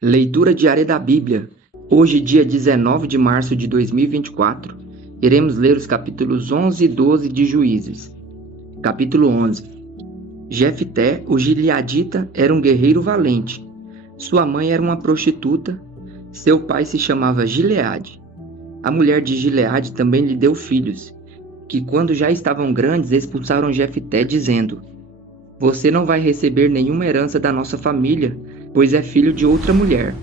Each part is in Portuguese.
Leitura diária da Bíblia. Hoje, dia 19 de março de 2024, iremos ler os capítulos 11 e 12 de Juízes. Capítulo 11. Jefté, o gileadita, era um guerreiro valente. Sua mãe era uma prostituta. Seu pai se chamava Gileade. A mulher de Gileade também lhe deu filhos, que quando já estavam grandes expulsaram Jefté, dizendo: Você não vai receber nenhuma herança da nossa família, pois é filho de outra mulher.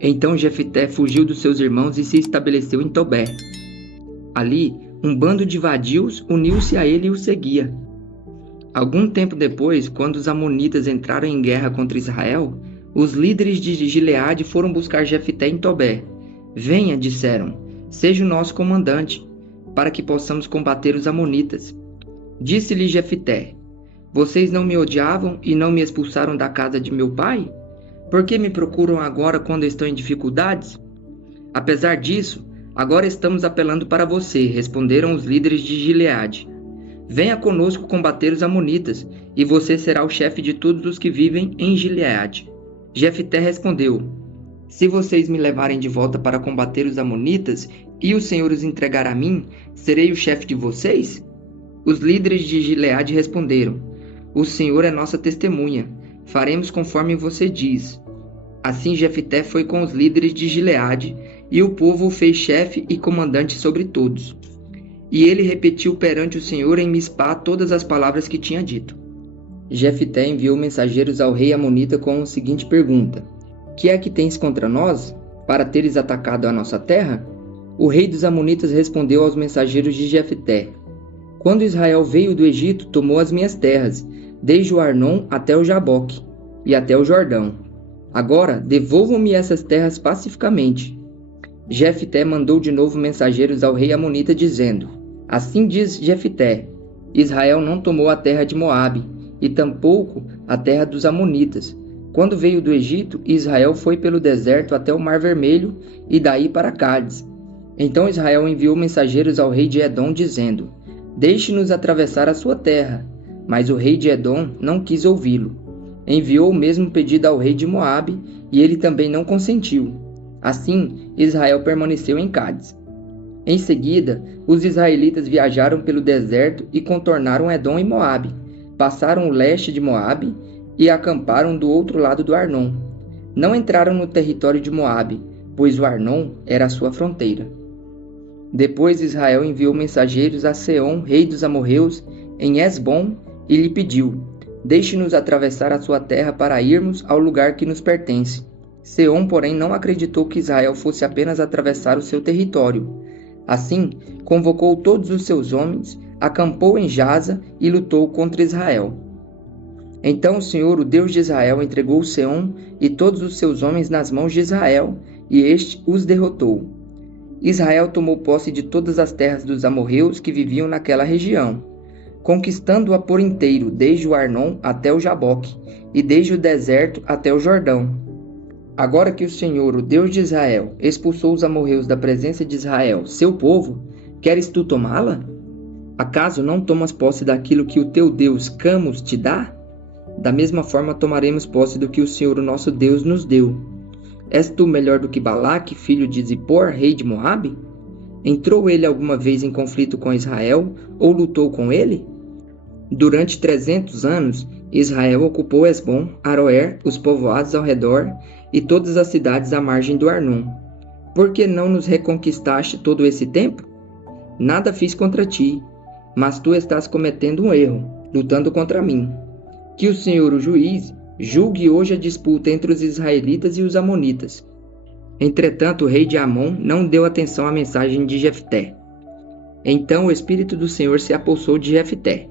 Então Jefté fugiu dos seus irmãos e se estabeleceu em Tobé. Ali, um bando de vadios uniu-se a ele e o seguia. Algum tempo depois, quando os amonitas entraram em guerra contra Israel, os líderes de Gileade foram buscar Jefté em Tobé. Venha, disseram, seja o nosso comandante, para que possamos combater os amonitas. Disse-lhe Jefté: Vocês não me odiavam e não me expulsaram da casa de meu pai? Por que me procuram agora quando estou em dificuldades? Apesar disso, agora estamos apelando para você, responderam os líderes de Gileade. Venha conosco combater os amonitas, e você será o chefe de todos os que vivem em Gileade. Jefté respondeu: Se vocês me levarem de volta para combater os amonitas, e o Senhor os entregar a mim, serei o chefe de vocês? Os líderes de Gileade responderam: O Senhor é nossa testemunha, faremos conforme você diz. Assim Jefté foi com os líderes de Gileade, e o povo o fez chefe e comandante sobre todos. E ele repetiu perante o Senhor em Mispá todas as palavras que tinha dito. Jefté enviou mensageiros ao rei amonita com a seguinte pergunta: Que é que tens contra nós, para teres atacado a nossa terra? O rei dos amonitas respondeu aos mensageiros de Jefté: Quando Israel veio do Egito, tomou as minhas terras, desde o Arnon até o Jaboque, e até o Jordão. Agora, devolvam-me essas terras pacificamente. Jefté mandou de novo mensageiros ao rei amonita, dizendo: Assim diz Jefté: Israel não tomou a terra de Moabe, e tampouco a terra dos amonitas. Quando veio do Egito, Israel foi pelo deserto até o Mar Vermelho, e daí para Cádiz. Então Israel enviou mensageiros ao rei de Edom, dizendo: Deixe-nos atravessar a sua terra. Mas o rei de Edom não quis ouvi-lo. Enviou o mesmo pedido ao rei de Moabe, e ele também não consentiu. Assim, Israel permaneceu em Cádiz. Em seguida, os israelitas viajaram pelo deserto e contornaram Edom e Moabe, passaram o leste de Moabe e acamparam do outro lado do Arnon. Não entraram no território de Moabe, pois o Arnon era a sua fronteira. Depois Israel enviou mensageiros a Seom, rei dos amorreus, em Esbom, e lhe pediu: Deixe-nos atravessar a sua terra para irmos ao lugar que nos pertence. Seom, porém, não acreditou que Israel fosse apenas atravessar o seu território. Assim, convocou todos os seus homens, acampou em Jaza e lutou contra Israel. Então o Senhor, o Deus de Israel, entregou Seom e todos os seus homens nas mãos de Israel, e este os derrotou. Israel tomou posse de todas as terras dos amorreus que viviam naquela região, conquistando-a por inteiro, desde o Arnon até o Jaboque, e desde o deserto até o Jordão. Agora que o Senhor, o Deus de Israel, expulsou os amorreus da presença de Israel, seu povo, queres tu tomá-la? Acaso não tomas posse daquilo que o teu Deus, Camus, te dá? Da mesma forma tomaremos posse do que o Senhor, o nosso Deus, nos deu. És tu melhor do que Balaque, filho de Zippor, rei de Moabe? Entrou ele alguma vez em conflito com Israel, ou lutou com ele? Durante 300 anos, Israel ocupou Esbom, Aroer, os povoados ao redor, e todas as cidades à margem do Arnon. Por que não nos reconquistaste todo esse tempo? Nada fiz contra ti, mas tu estás cometendo um erro, lutando contra mim. Que o Senhor, o juiz, julgue hoje a disputa entre os israelitas e os amonitas. Entretanto, o rei de Amon não deu atenção à mensagem de Jefté. Então o Espírito do Senhor se apossou de Jefté.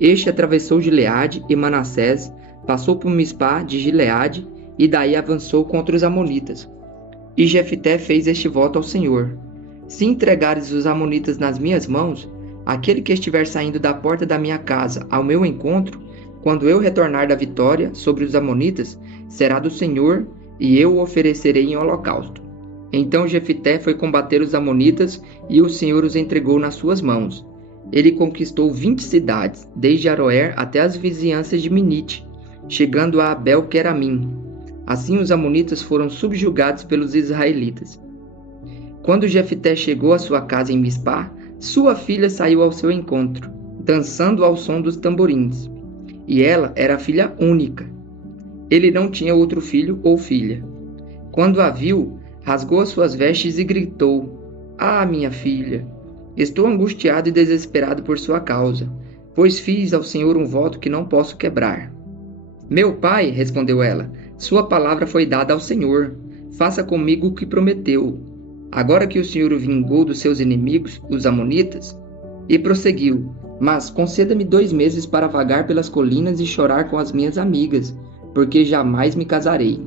Este atravessou Gileade e Manassés, passou por Mispá de Gileade, e daí avançou contra os amonitas. E Jefté fez este voto ao Senhor: Se entregares os amonitas nas minhas mãos, aquele que estiver saindo da porta da minha casa ao meu encontro, quando eu retornar da vitória sobre os amonitas, será do Senhor, e eu o oferecerei em holocausto. Então Jefté foi combater os amonitas, e o Senhor os entregou nas suas mãos. Ele conquistou 20 cidades, desde Aroer até as vizinhanças de Minite, chegando a Abel-Queramim. Assim os amonitas foram subjugados pelos israelitas. Quando Jefté chegou à sua casa em Mispá, sua filha saiu ao seu encontro, dançando ao som dos tamborins. E ela era filha única. Ele não tinha outro filho ou filha. Quando a viu, rasgou as suas vestes e gritou: "Ah, minha filha! Estou angustiado e desesperado por sua causa, pois fiz ao Senhor um voto que não posso quebrar." "Meu pai," respondeu ela, "sua palavra foi dada ao Senhor. Faça comigo o que prometeu. Agora que o Senhor o vingou dos seus inimigos, os amonitas." E prosseguiu: "Mas conceda-me 2 meses para vagar pelas colinas e chorar com as minhas amigas, porque jamais me casarei."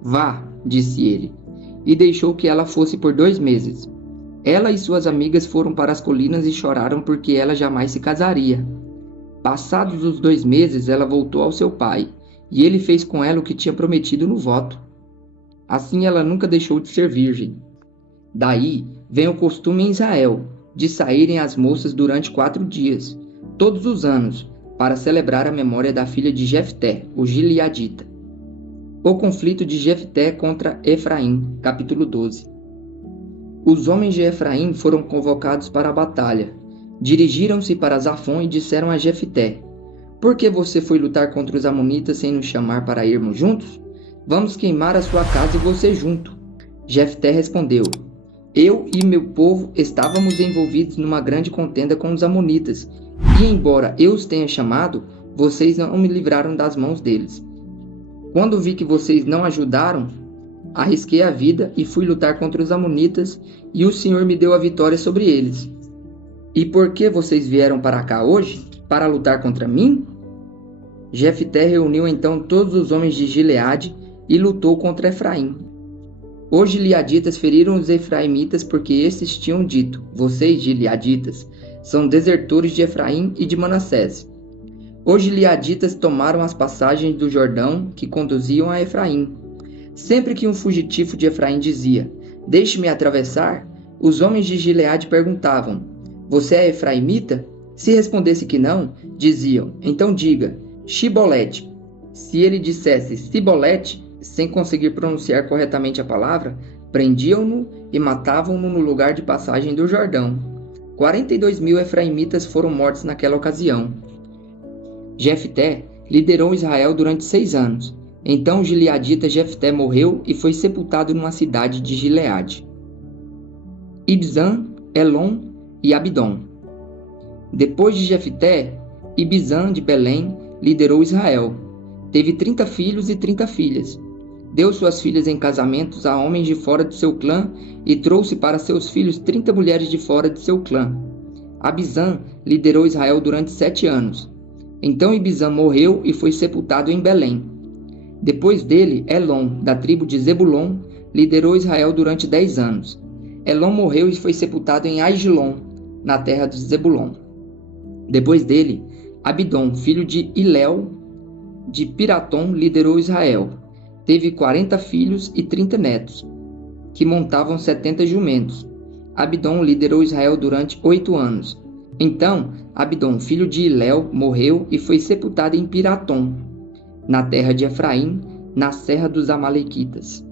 "Vá," disse ele, e deixou que ela fosse por 2 meses. Ela e suas amigas foram para as colinas e choraram porque ela jamais se casaria. Passados os 2 meses, ela voltou ao seu pai, e ele fez com ela o que tinha prometido no voto. Assim ela nunca deixou de ser virgem. Daí vem o costume em Israel de saírem as moças durante 4 dias, todos os anos, para celebrar a memória da filha de Jefté, o gileadita. O conflito de Jefté contra Efraim, capítulo 12. Os homens de Efraim foram convocados para a batalha. Dirigiram-se para Zafon e disseram a Jefté: "Por que você foi lutar contra os amonitas sem nos chamar para irmos juntos? Vamos queimar a sua casa e você junto." Jefté respondeu: "Eu e meu povo estávamos envolvidos numa grande contenda com os amonitas, e embora eu os tenha chamado, vocês não me livraram das mãos deles. Quando vi que vocês não ajudaram, arrisquei a vida e fui lutar contra os amonitas, e o Senhor me deu a vitória sobre eles. E por que vocês vieram para cá hoje? Para lutar contra mim?" Jefté reuniu então todos os homens de Gileade e lutou contra Efraim. Os gileaditas feriram os efraimitas porque estes tinham dito: "Vocês, gileaditas, são desertores de Efraim e de Manassés." Os gileaditas tomaram as passagens do Jordão que conduziam a Efraim. Sempre que um fugitivo de Efraim dizia: "Deixe-me atravessar", os homens de Gileade perguntavam: "Você é efraimita?" Se respondesse que não, diziam: "Então diga, Shibolete." Se ele dissesse Sibolete, sem conseguir pronunciar corretamente a palavra, prendiam-no e matavam-no no lugar de passagem do Jordão. 42.000 efraimitas foram mortos naquela ocasião. Jefté liderou Israel durante 6 anos. Então o gileadita Jefté morreu e foi sepultado numa cidade de Gileade. Ibzan, Elon e Abidom. Depois de Jefté, Ibzan de Belém liderou Israel. Teve 30 filhos e 30 filhas. Deu suas filhas em casamentos a homens de fora de seu clã e trouxe para seus filhos 30 mulheres de fora de seu clã. Abizam liderou Israel durante 7 anos. Então Ibzan morreu e foi sepultado em Belém. Depois dele, Elon, da tribo de Zebulon, liderou Israel durante 10 anos. Elon morreu e foi sepultado em Aigilom, na terra de Zebulon. Depois dele, Abidom, filho de Hilel, de Piratom, liderou Israel. Teve 40 filhos e 30 netos, que montavam 70 jumentos. Abidom liderou Israel durante 8 anos. Então, Abidom, filho de Hilel, morreu e foi sepultado em Piratom, na terra de Efraim, na serra dos Amalequitas.